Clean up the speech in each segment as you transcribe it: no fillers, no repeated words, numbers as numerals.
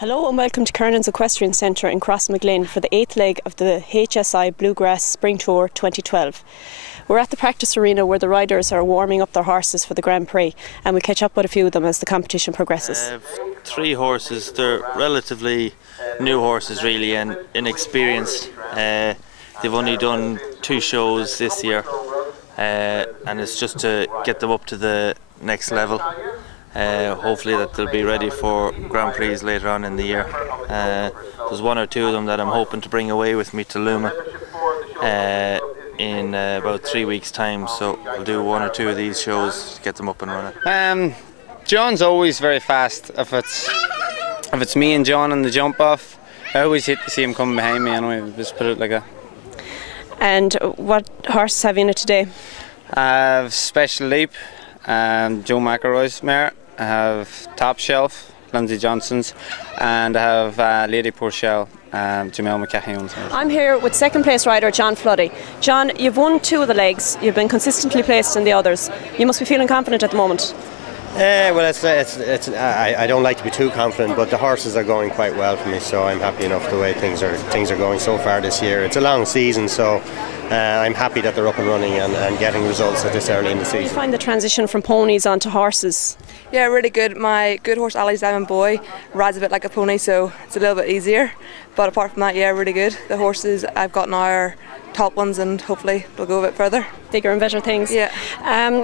Hello and welcome to Kernans Equestrian Centre in Crossmaglen for the 8th leg of the HSI Bluegrass Spring Tour 2012. We're at the practice arena where the riders are warming up their horses for the Grand Prix, and we'll catch up with a few of them as the competition progresses. 3 horses, they're relatively new horses really and inexperienced. They've only done 2 shows this year and it's just to get them up to the next level. Hopefully that they'll be ready for Grand Prix later on in the year. There's 1 or 2 of them that I'm hoping to bring away with me to Luma in about 3 weeks' time, so I'll do 1 or 2 of these shows to get them up and running. John's always very fast. If it's me and John on the jump off, I always hate to see him coming behind me anyway, just put it like that. And what horses have you in it today? I have Special Leap, Joe McElroy's mare. I have Top Shelf, Lindsay Johnson's, and I have Lady Porchelle, Jamel McCahion's. I'm here with second place rider John Floody. John, you've won 2 of the legs, you've been consistently placed in the others. You must be feeling confident at the moment. Well, I don't like to be too confident, but the horses are going quite well for me, so I'm happy enough the way things are going so far this year. It's a long season, so I'm happy that they're up and running and getting results at this early in the season. How do you find the transition from ponies onto horses? Yeah, really good. My good horse Ali's Diamond Boy rides a bit like a pony, so it's a little bit easier. But apart from that, yeah, really good. The horses I've got now are top ones, and hopefully they'll go a bit further. Bigger and better things. Yeah.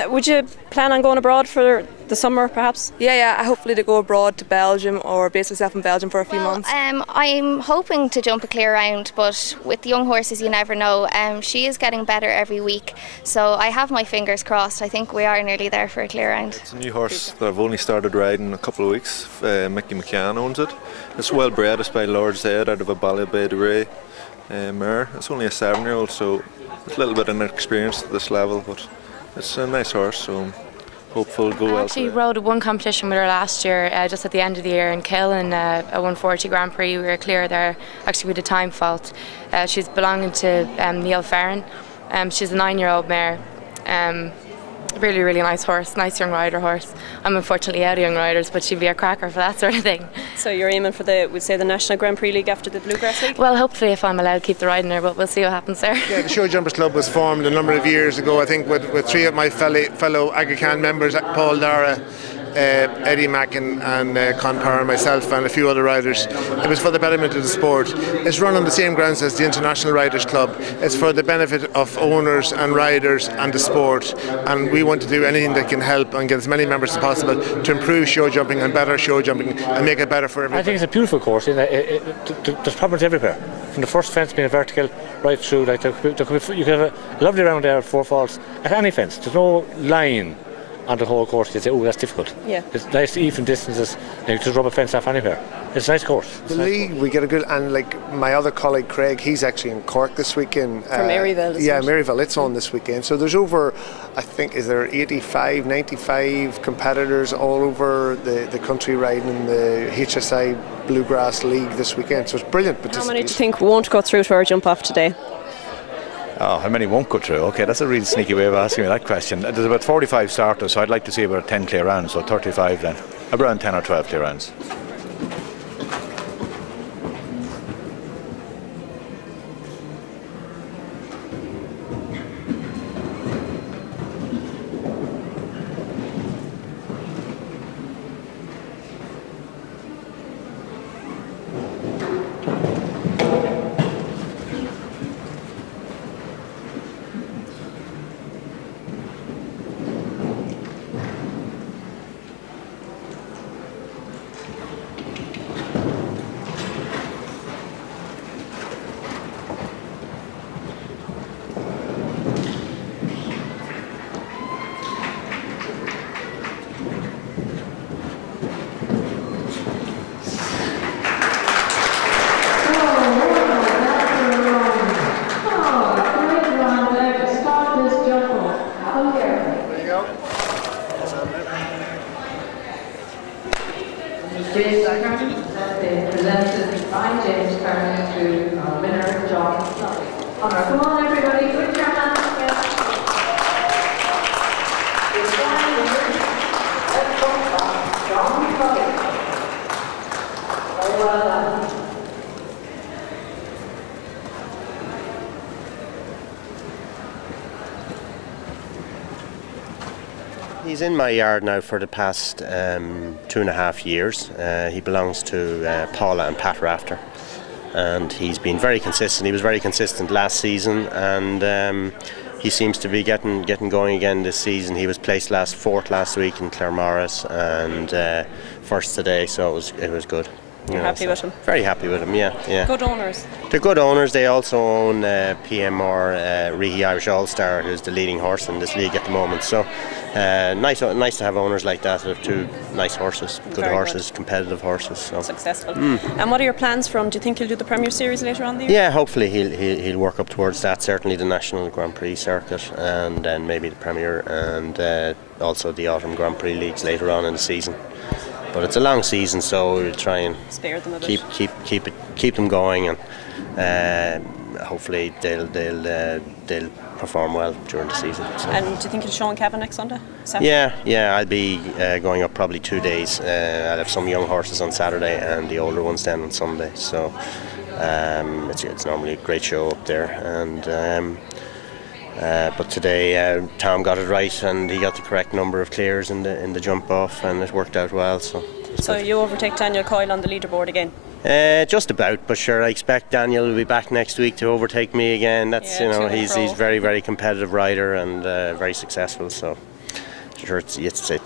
Would you plan on going abroad for the summer, perhaps? Yeah. Hopefully to go abroad to Belgium or base myself in Belgium for a few months. I'm hoping to jump a clear round, but with young horses, you never know. She is getting better every week, so I have my fingers crossed. I think we are nearly there for a clear round. It's a new horse that I've only started riding a couple of weeks. Mickey McCann owns it. It's well bred. It's by Lord's Head out of a Bally Bay de Ray mare. It's only a 7-year-old, so it's a little bit inexperienced at this level, but it's a nice horse, so I'm hopeful it'll go well. I actually rode 1 competition with her last year, just at the end of the year in Kiln, a 140 Grand Prix. We were clear there, actually with a time fault. She's belonging to Neil Farron. She's a 9-year-old mare. Really, really nice horse, nice young rider horse. I'm unfortunately out of young riders, but she'd be a cracker for that sort of thing. So you're aiming for the National Grand Prix League after the Bluegrass League? Well, hopefully if I'm allowed to keep the riding there, but we'll see what happens there. Yeah, the Show Jumpers Club was formed a number of years ago, I think, with 3 of my fellow Aga Khan members, Paul Dara, Eddie Mackin and Con Power and myself and a few other riders. It was for the betterment of the sport. It's run on the same grounds as the International Riders Club. It's for the benefit of owners and riders and the sport, and we want to do anything that can help and get as many members as possible to improve show jumping and better show jumping and make it better for everyone. I think it's a beautiful course. There's problems everywhere, from the first fence being vertical right through. Like you could have a lovely round there at 4 faults at any fence. There's no line on the whole course. You say, oh, that's difficult. Yeah. It's nice even distances, and you just rub a fence off anywhere. It's a nice course. The league, we get a good, and like my other colleague Craig, he's actually in Cork this weekend. From Maryville. Yeah, Maryville, it's on this weekend. So there's over, I think, is there 85, 95 competitors all over the country riding in the HSI Bluegrass League this weekend. So it's brilliant participation. How many do you think won't go through to our jump off today? Oh, how many won't go through? Okay, that's a really sneaky way of asking me that question. There's about 45 starters, so I'd like to see about 10 clear rounds, so 35 then. Around 10 or 12 clear rounds. Presented by James Kernans to our winner, John Floody. Come on, everybody, put your hands together. Let's come back, John Floody. He's in my yard now for the past 2.5 years. He belongs to Paula and Pat Rafter, and he's been very consistent. He was very consistent last season, and he seems to be getting going again this season. He was placed fourth last week in Claremorris, and first today, so it was good. You're happy with him? Very happy with him, yeah. Good owners? They're good owners. They also own PMR Rihi Irish All-Star, who's the leading horse in this league at the moment. So nice to have owners like that. They're two nice horses, good horses, competitive horses. So. Successful. And what are your plans for him? Do you think he'll do the Premier Series later on the year? Yeah, hopefully he'll work up towards that. Certainly the National Grand Prix circuit, and then maybe the Premier, and also the Autumn Grand Prix leagues later on in the season. But it's a long season, so we'll try and spare them a bit. Keep them going, and hopefully they'll perform well during the season. So. And do you think he'll show in Cavan next Saturday? Yeah. I'll be going up probably 2 days. I'll have some young horses on Saturday and the older ones then on Sunday. So it's normally a great show up there, and. But today Tom got it right, and he got the correct number of clears in the jump off, and it worked out well. So you overtake Daniel Coyle on the leaderboard again? Just about, but sure, I expect Daniel will be back next week to overtake me again. That's he's very, very competitive rider and very successful. So sure, it's a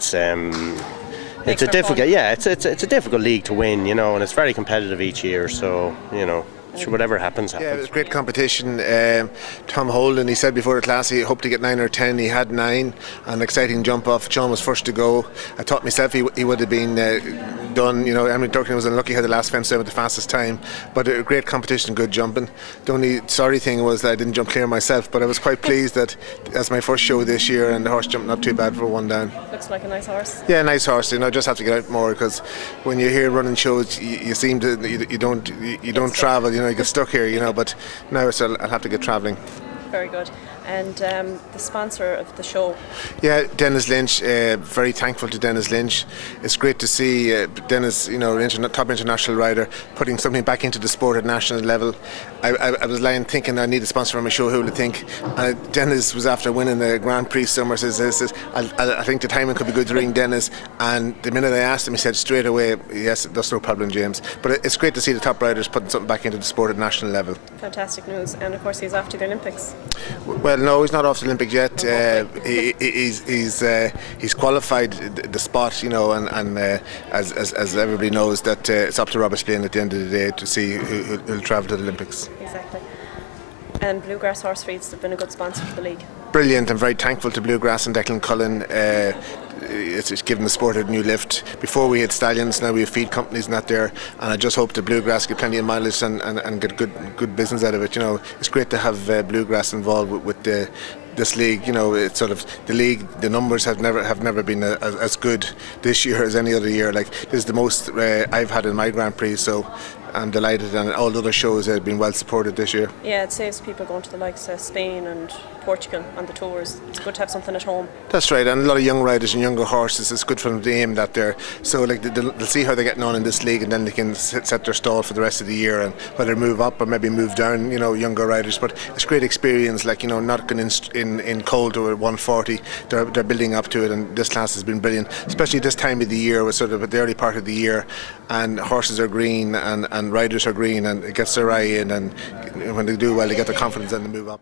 difficult it's a difficult league to win, and it's very competitive each year. So sure, whatever happens. Yeah, it was great competition. Tom Holden, he said before the class he hoped to get 9 or 10. He had 9. An exciting jump off. Sean was first to go. I thought myself he would have been done. Emily Durkin was unlucky, had the last fence down with the fastest time. But a great competition, good jumping. The only sorry thing was that I didn't jump clear myself, but I was quite pleased that that's my first show this year, and the horse jumped not too bad for one down. Looks like a nice horse. Yeah, nice horse. Just have to get out more, because when you're here running shows, you seem to you don't travel. You get stuck here, but now I'll have to get travelling. Very good. And the sponsor of the show? Yeah, Dennis Lynch. Very thankful to Dennis Lynch. It's great to see Dennis, top international rider, putting something back into the sport at national level. I was lying thinking I need a sponsor for my show. Who would I think? Dennis was after winning the Grand Prix summer. Says I think the timing could be good to ring Dennis. And the minute I asked him, he said straight away, yes, that's no problem, James. But it's great to see the top riders putting something back into the sport at national level. Fantastic news. And of course he's off to the Olympics. Well, no, he's not off the Olympics yet. He's qualified the spot, and as everybody knows, that it's up to Robert Spillane at the end of the day to see who'll travel to the Olympics. Exactly. And Bluegrass Horse Feeds have been a good sponsor for the league. Brilliant. I'm very thankful to Bluegrass and Declan Cullen. It's given the sport a new lift. Before we had stallions, now we have feed companies not there, and I just hope that Bluegrass get plenty of mileage and get good business out of it. It's great to have Bluegrass involved with this league. It's sort of the league. The numbers have never been as good this year as any other year. Like, this is the most I've had in my Grand Prix, so I'm delighted, and all the other shows have been well supported this year. Yeah, it saves people going to the likes of Spain and Portugal on the tours. It's good to have something at home. That's right, and a lot of young riders and younger horses. It's good for them to aim that there. So they'll see how they're getting on in this league, and then they can set their stall for the rest of the year, and whether move up or maybe move down. Younger riders. But it's great experience. Not going in cold to 140. They're building up to it, and this class has been brilliant, especially this time of the year. Was sort of at the early part of the year, and horses are green and riders are green, and it gets their eye in, and when they do well, they get the confidence and they move up.